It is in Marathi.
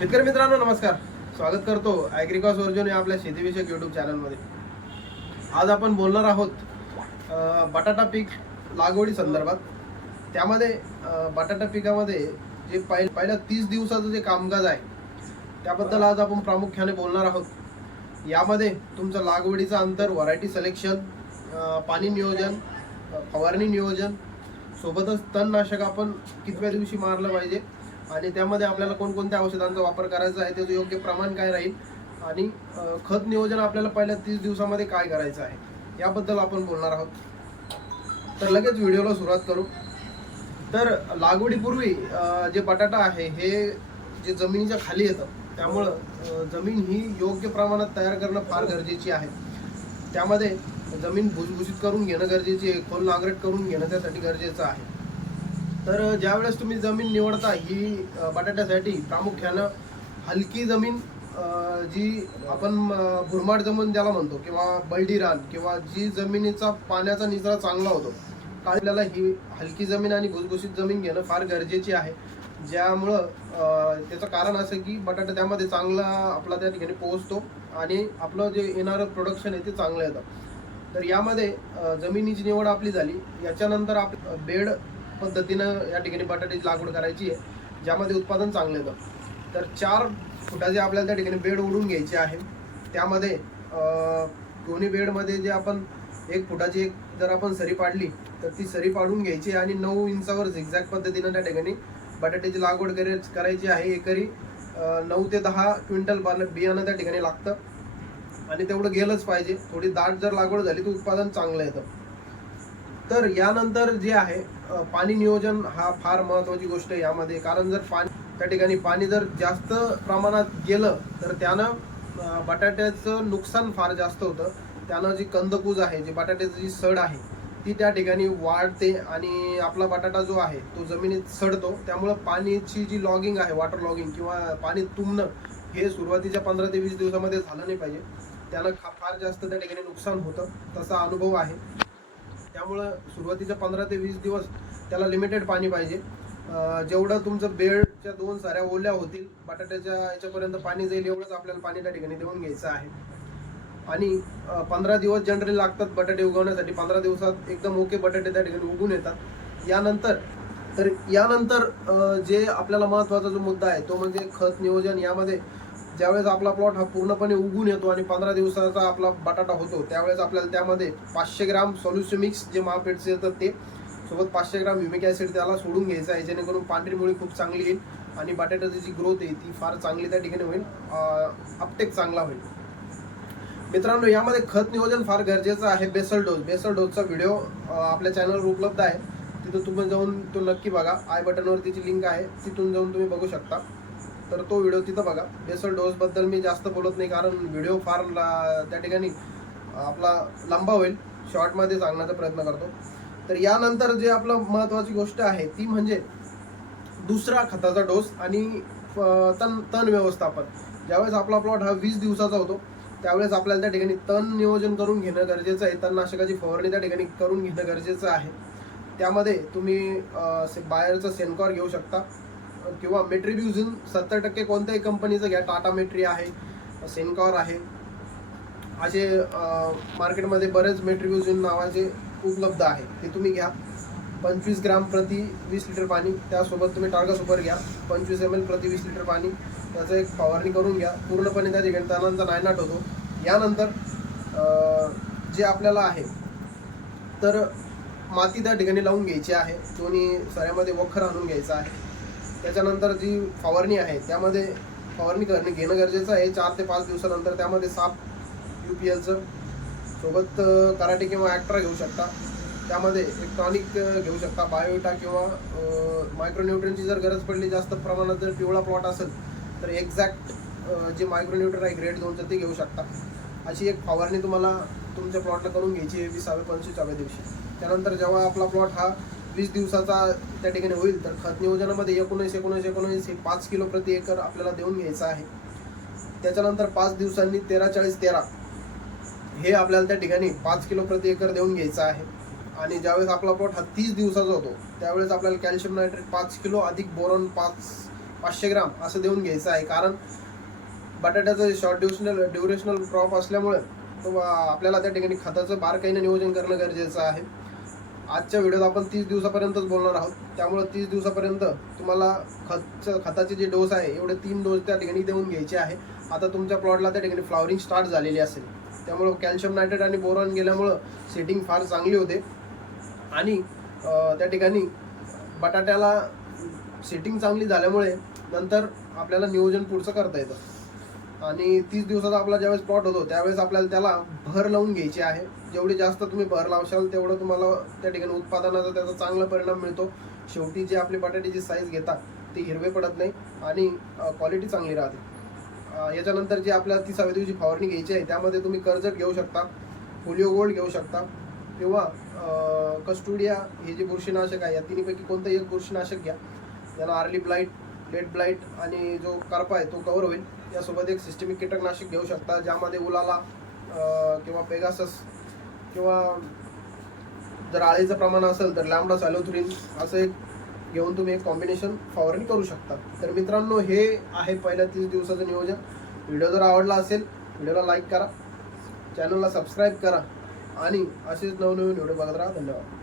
शेतकरी मित्रांनो नमस्कार. स्वागत करतो ॲग्रिकॉस वर्जन या आपल्या शेतीविषयक यूट्यूब चॅनलमध्ये आज आपण बोलणार आहोत बटाटा पीक लागवडी संदर्भात. त्यामध्ये बटाटा पिकामध्ये जे पहि पहिल्या तीस दिवसाचं जे कामकाज आहे त्याबद्दल आज आपण प्रामुख्याने बोलणार आहोत. यामध्ये तुमचं लागवडीचं अंतर व्हरायटी सिलेक्शन पाणी नियोजन फवारणी नियोजन सोबतच तणनाशक आपण कितव्या दिवशी मारलं पाहिजे आणि त्यामध्ये आपल्याला कोणकोणत्या औषधांचा वापर करायचा आहे त्याचं योग्य प्रमाण काय राहील? आणि खत नियोजन आपल्याला पहिल्या तीस दिवसामध्ये काय करायचं आहे? याबद्दल आपण बोलणार आहोत. तर लगेच व्हिडिओला सुरुवात करू. तर लागवडीपूर्वी जे बटाटा आहे हे जे जमिनीच्या खाली येतं त्यामुळं जमीन ही योग्य प्रमाणात तयार करणं फार गरजेची आहे. त्यामध्ये जमीन भुसभुशीत करून घेणं गरजेची आहे खोल नांगरट करून घेणं त्यासाठी गरजेचं आहे. तर ज्यावेळेस तुम्ही जमीन निवडता ही बटाट्यासाठी प्रामुख्यानं हलकी जमीन जी आपण भुरमाट जमीन ज्याला म्हणतो किंवा बलडी रान किंवा जी जमिनीचा पाण्याचा निचरा चांगला होतो आपल्याला ही हलकी जमीन आणि भुसभुशीत जमीन घेणं फार गरजेची आहे. ज्यामुळं त्याचं कारण असं की बटाटा त्यामध्ये चांगला आपला त्या ठिकाणी पोहोचतो आणि आपलं जे येणारं प्रोडक्शन आहे ते चांगलं येतं. तर यामध्ये जमिनीची निवड आपली झाली. याच्यानंतर आप बेड पद्धतीनं या ठिकाणी बटाट्याची लागवड करायची आहे ज्यामध्ये उत्पादन चांगलं येतं. तर चार फुटाचे आपल्याला त्या ठिकाणी बेड ओढून घ्यायचे आहे. त्यामध्ये दोन्ही बेडमध्ये जे आपण एक फुटाची एक जर आपण सरी पाडली तर ती सरी पाडून घ्यायची आणि नऊ इंचावर झिगझॅग पद्धतीनं त्या ठिकाणी बटाट्याची लागवड करे करायची आहे एकरी नऊ ते दहा क्विंटल बान- बियाणं त्या ठिकाणी लागतं. आणि तेवढं गेलंच पाहिजे. थोडी दाट जर लागवड झाली तर उत्पादन चांगलं येतं. तर यानंतर जे आहे पाणी नियोजन हा फार महत्त्वाची गोष्ट आहे यामध्ये. कारण जर पाणी त्या ठिकाणी पाणी जर जास्त प्रमाणात गेलं तर त्यानं बटाट्याचं नुकसान फार जास्त होतं. त्यानं जी कंदकूज आहे जी बटाट्याची जी सड आहे ती त्या ठिकाणी वाढते आणि आपला बटाटा जो आहे तो जमिनीत सडतो. त्यामुळं पाण्याची जी लॉगिंग आहे वॉटर लॉगिंग किंवा पाणी तुंबणं हे सुरुवातीच्या पंधरा ते वीस दिवसामध्ये झालं नाही पाहिजे. त्यानं फार जास्त त्या ठिकाणी नुकसान होतं. तसा अनुभव आहे. त्यामुळं सुरुवातीच्या पंधरा ते वीस दिवस त्याला लिमिटेड पाणी पाहिजे. जेवढं तुमचं बेडच्या दोन साऱ्या ओल्या होतील बटाट्याच्या याच्यापर्यंत पाणी जाईल एवढंच आपल्याला पाणी त्या ठिकाणी देऊन घ्यायचं आहे. आणि पंधरा दिवस जनरली लागतात बटाटे उगवण्यासाठी. पंधरा दिवसात एकदम ओके बटाटे त्या ठिकाणी उगून येतात. यानंतर तर यानंतर जे आपल्याला महत्त्वाचा जो मुद्दा आहे तो म्हणजे खत नियोजन यामध्ये ज्यावेळेस आपला प्लॉट हा पूर्णपणे उगून येतो आणि पंधरा दिवसाचा आपला बटाटा होतो त्यावेळेस आपल्याला त्यामध्ये पाचशे ग्राम सोल्युसिमिक्स जे महापेटचे येतात ते सोबत पाचशे ग्राम युमिक ॲसिड त्याला सोडून घ्यायचं आहे जेणेकरून पांढरी मुळी खूप चांगली येईल आणि बटाट्याची जी ग्रोथ आहे ती फार चांगली त्या ठिकाणी होईल अपटेक चांगला होईल. मित्रांनो यामध्ये खत नियोजन फार गरजेचं आहे बेसल डोस बेसल डोसचा व्हिडिओ आपल्या चॅनलवर उपलब्ध आहे. तिथं तुम्ही जाऊन तो नक्की बघा. आय बटनवर तिची लिंक आहे तिथून जाऊन तुम्ही बघू शकता. तर तो व्हिडिओ तिथं बघा. बेसल डोसबद्दल मी जास्त बोलत नाही कारण व्हिडिओ फार ला- त्या ठिकाणी आपला लंबा होईल. शॉर्टमध्ये सांगण्याचा प्रयत्न करतो. तर यानंतर जे आपलं महत्त्वाची गोष्ट आहे ती म्हणजे दुसरा खताचा डोस आणि तण तण व्यवस्थापन. ज्यावेळेस आपला प्लॉट हा वीस दिवसाचा होतो त्यावेळेस आपल्याला त्या ठिकाणी तण नियोजन करून घेणं गरजेचं आहे. तणनाशकाची फवारणी त्या ठिकाणी करून घेणं गरजेचं आहे. त्यामध्ये तुम्ही से- बाहेरचं सेनकॉर घेऊ शकता. किंवा मेट्रीब्युझन सत्तर टक्के कोणत्याही कंपनीचं घ्या. टाटा मेट्री आहे सेनकॉर आहे. असे मार्केटमध्ये बरेच मेट्रीब्युझन नावाचे उपलब्ध आहे. ते तुम्ही घ्या. पंचवीस ग्राम प्रति वीस लिटर पाणी त्यासोबत तुम्ही टार्गा सुपर घ्या. पंचवीस एम एल प्रति वीस लिटर पाणी त्याचं एक फवारणी करून घ्या. पूर्णपणे त्या ठिकाणी त्यानंतर नायनाट होतो. यानंतर जे आपल्याला आहे तर माती त्या ठिकाणी लावून घ्यायची आहे. दोन्ही सऱ्यामध्ये वखर आणून घ्यायचं आहे. त्याच्यानंतर जी फवारणी आहे त्यामध्ये फवारणी करणे घेणं गरजेचं आहे. चार ते पाच दिवसानंतर त्यामध्ये साप यू पी एलचं सोबत कराटे किंवा ॲक्ट्रा घेऊ शकता. त्यामध्ये एक टॉनिक घेऊ शकता. बायोटा किंवा मायक्रोन्युट्रनची जर गरज पडली जास्त प्रमाणात जर पिवळा प्लॉट असेल तर एक्झॅक्ट जे मायक्रोन्युट्रन आहे ग्रेड दोनचं ते घेऊ शकता. अशी एक फवारणी तुम्हाला तुमच्या प्लॉटला करून घ्यायची आहे विसाव्या पंचवीसाव्या दिवशी. त्यानंतर जेव्हा आपला प्लॉट हा वीस दिवसाचा त्या ठिकाणी होईल तर खत नियोजनामध्ये एकोणीस एकोणीस एकोणीस हे पाच किलो प्रति एकर आपल्याला देऊन घ्यायचं आहे. त्याच्यानंतर पाच दिवसांनी तेरा चाळीस तेरा हे आपल्याला त्या ठिकाणी पाच किलो प्रति एकर देऊन घ्यायचं आहे. आणि ज्यावेळेस आपला प्लॉट हा तीस दिवसाचा होतो त्यावेळेस आपल्याला कॅल्शियम नायट्रेट पाच किलो अधिक बोरॉन पाच पाचशे ग्राम असं देऊन घ्यायचं आहे. कारण बटाट्याचं शॉर्ट ड्युरेशनल ड्युरेशनल क्रॉप असल्यामुळे तो आपल्याला त्या ठिकाणी खताचं बारकाईनं नियोजन करणं गरजेचं आहे. आजच्या व्हिडिओत आपण तीस दिवसापर्यंतच बोलणार आहोत. त्यामुळे तीस दिवसापर्यंत तुम्हाला खतचं खताचे जे डोस आहे एवढे तीन डोस त्या ठिकाणी देऊन घ्यायचे आहे. आता तुमच्या प्लॉटला त्या ठिकाणी फ्लॉवरिंग स्टार्ट झालेली असेल. त्यामुळं कॅल्शियम नायट्रेट आणि बोरॉन गेल्यामुळं सेटिंग फार चांगली होते. आणि त्या ठिकाणी बटाट्याला सेटिंग चांगली झाल्यामुळे नंतर आपल्याला नियोजन पुढचं करता येतं. आणि तीस दिवसाचा आपला ज्यावेळेस प्लॉट होतो त्यावेळेस आपल्याला त्याला भर लावून घ्यायची आहे. जेवढी जास्त तुम्ही भर लावशाल तेवढं तुम्हाला त्या ठिकाणी उत्पादनाचा त्याचा चांगला परिणाम मिळतो. शेवटी जे आपली बटाट्याची साईज घेतात ते हिरवे पडत नाही आणि क्वालिटी चांगली राहते. याच्यानंतर जी आपल्याला तिसाव्या दिवशी फवारणी घ्यायची आहे त्यामध्ये तुम्ही कर्जत घेऊ शकता पोलिओ गोल्ड घेऊ शकता किंवा कस्टुडिया हे जे बुरशीनाशक आहे या तिन्हीपैकी कोणतंही एक बुरशीनाशक घ्या. त्याला आर्ली ब्लाईट लेट ब्लाईट आणि जो करपा आहे तो कवर होईल. यासोबत एक सिस्टमिक कीटकनाशक घेऊ शकता ज्यामध्ये उलाला किंवा पेगासस किंवा जर आळीचं प्रमाण असेल तर लॅमडा सॅलोथ्रीन असं एक घेऊन तुम्ही एक कॉम्बिनेशन फवारणी करू शकता. तर मित्रांनो हे आहे पहिल्या तीस दिवसाचं नियोजन. व्हिडिओ जर आवडला असेल व्हिडिओला लाईक करा. चॅनलला सबस्क्राईब करा. आणि असेच नवनवीन व्हिडिओ बघत राहा. धन्यवाद.